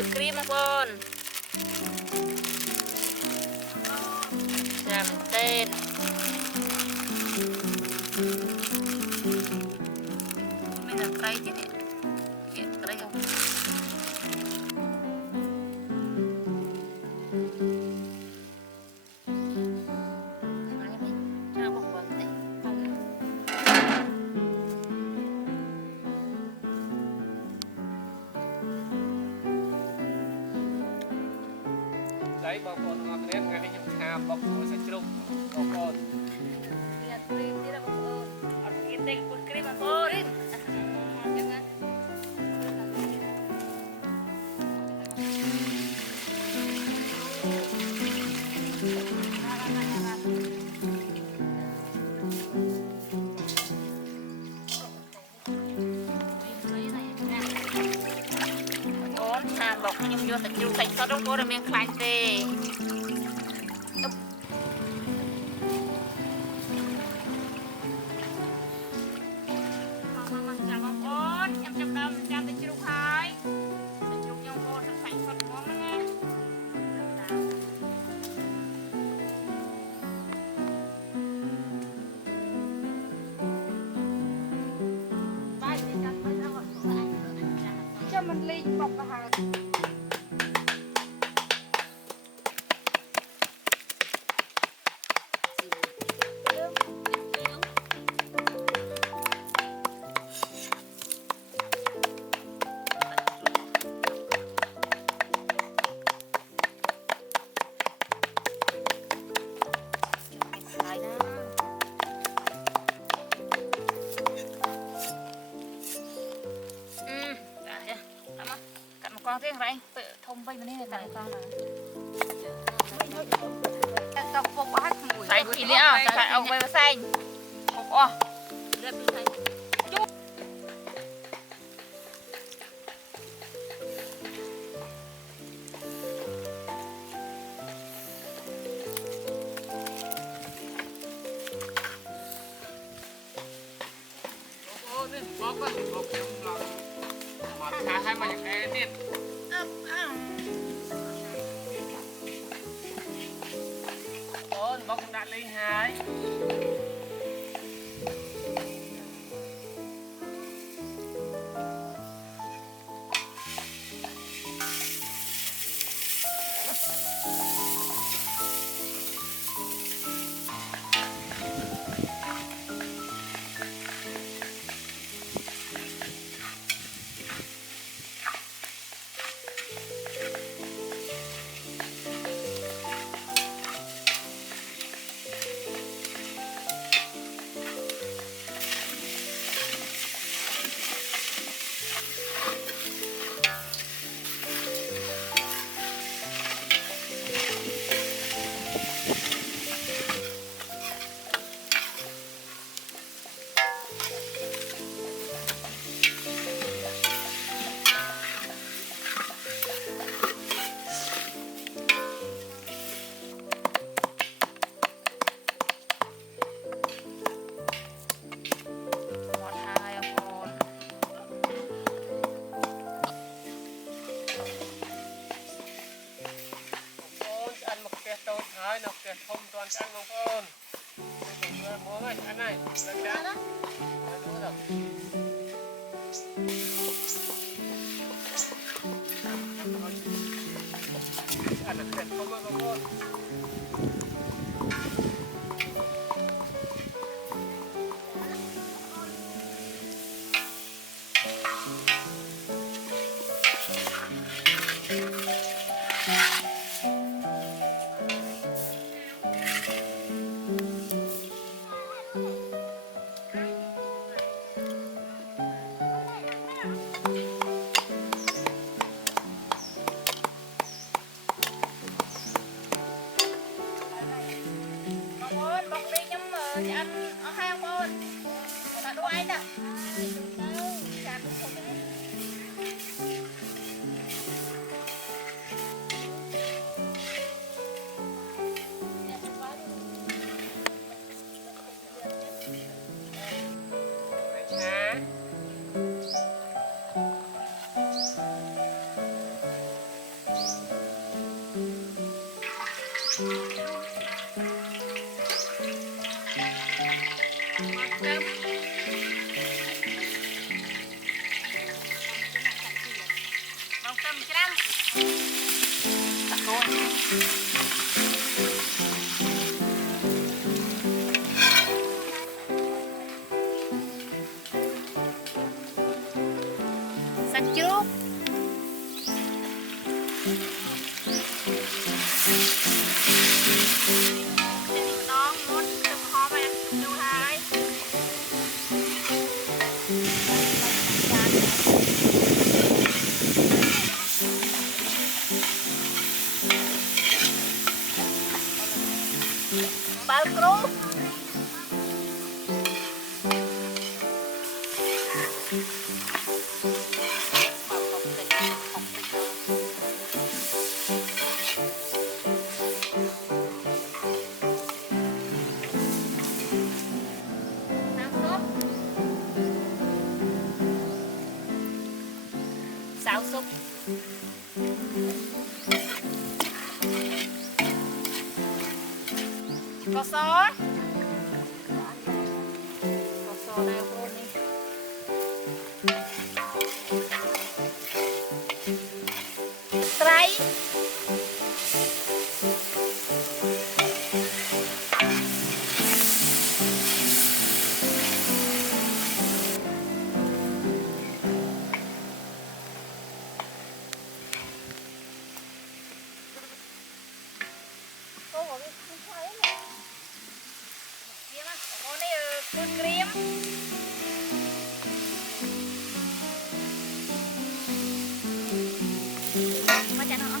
bột cream không con làm tên mình làm tay chứ này hiện tay không đấy bao con ngọt nét ngay đây nhung hà bọc của sẽ chụp bao con lihat cream tidak betul harus kita ikut cream apa cream jangan bọc nhưng vô tình chịu sạch có đúng cô là miếng khai tê mama chào con em chăm đâm chăm tình chịu khai tình chịu nhau cô sạch sạch sạch món nghe cho mình ly bọc vào hàng con thế này tự thông vây này tại con là tao phục hết mùi tại chỉ liệu tại ông vây xanh phục hai mà những cái tiền con bóc đã lấy hai nọc kẹt không toàn ăn không con muỗng ơi ăn này lấy đã đó ăn được kẹt không con ăn ở hai ông ơi là đồ anh ạ Sạch chưa? Đó, muốn chụp ho mà lưu hai. Bal Krill. Xào súp. Có xó. Có xó đây cô đi. Trai. Con cream. Có chả nữa.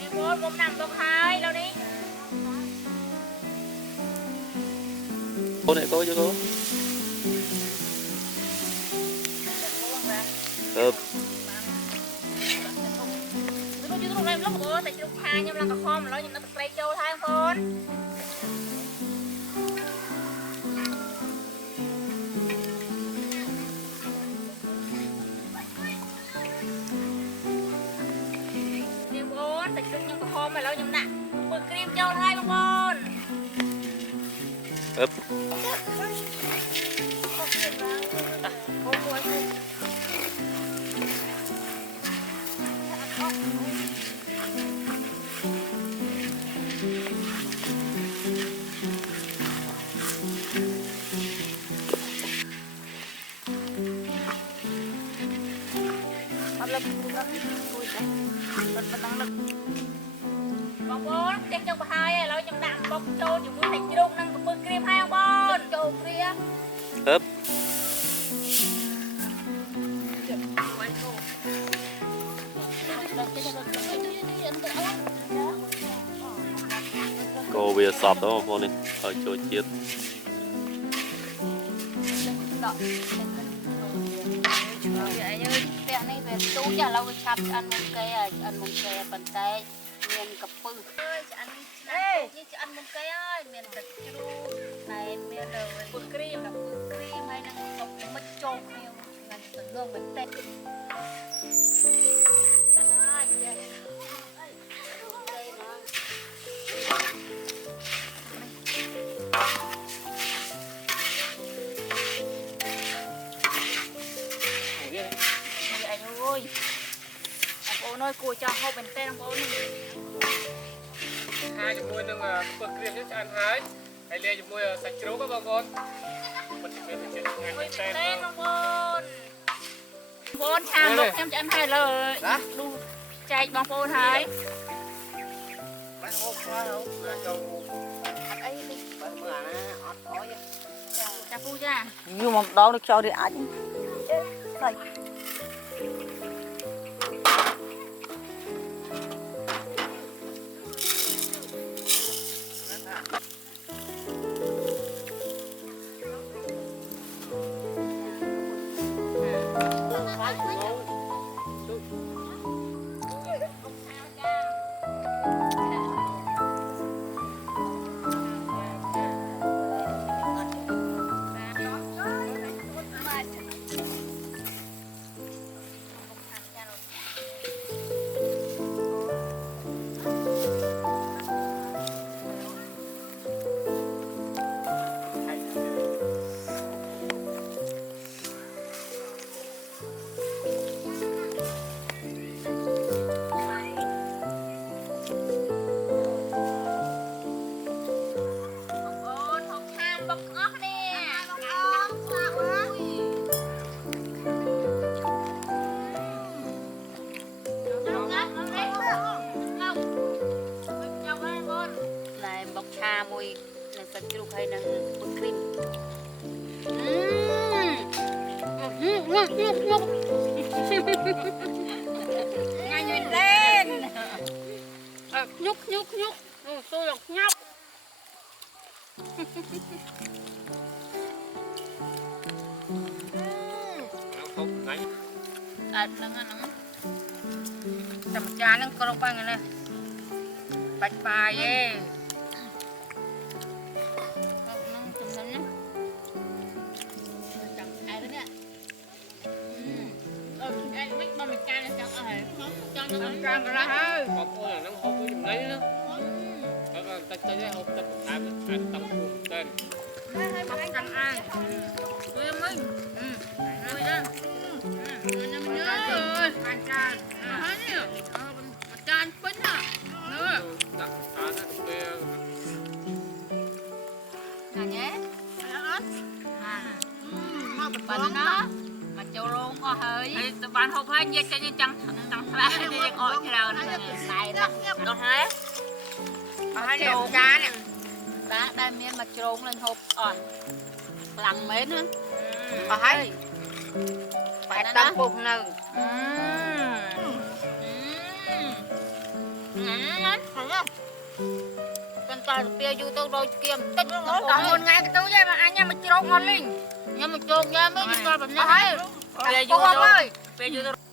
Đi bốn bốn năm bốn hai đâu đi. Cô này cô cho cô. Được. Chứ lúc này lúc bữa tại lúc hai nhưng là có kho mà nó nhìn nó tray châu thay con. Đi bốn tại lúc nhưng có kho mà nó nhìn nè. Bữa cream châu thay con. Ướp. Lực bông bôn chắc trong hai là trong đạm bông trâu chỉ muốn thành cái đông năng của bơ cream hai bông trâu kia Ướp. Cô bây giờ sọp đó con đi ở chỗ chết. vậy như cái này về tú nhà lâu chặt ăn một cây bàn tay miền cặp pư ơi ăn như ăn một cây ơi miền thịt chu này miền đời bơ cream là bơ cream hay là một mứt trộn hay là từng gương bánh tét ôi bố nói cô cho hộp bánh tét bố này hai chục muôi nâng bơ cream nhất cho ăn hai hay lia chục muôi sạch trấu các bà con một chục muôi thì ăn bánh tét không bố chàng lúc em cho ăn hai lời đu chạy bằng bố hai bánh hộp quá đâu là đâu ăn ấy đi bánh mưa nó ọt ói chà phu cha nhưng mà đó được cho đi ảnh đây ôn học ham bọc ngóc nè lại bọc trà mùi là sạch chụp hay là bột cream ngay nhìn lên nhúc nhúc nhúc tôi đọc nhóc không ngay nó tầm trà nó có bao nhiêu này bạch bài ấy con ơi là nó không có dùng lấy nữa ta chơi cái hộp tập ăn tập tên chẳng ai tôi mình tôi đó mình nhớ rồi ăn chan chan phấn à nữa đặt cá nó nhé bánh nó mà châu luôn có hơi bạn hộp hơi nhiệt cho như chẳng ra thì ôi cái đầu này này nó hết hai đồ cá nè đá đây miên mà trốn lên hộp ỏi lằng mến á có hay phải tâm bụng nè con toàn bia vô tôi đôi kiềm tích nó còn ngay cái túi mà anh em mà trốn ngon linh nhưng mà trốn ra mấy cái conแบบนี้bia vô tôi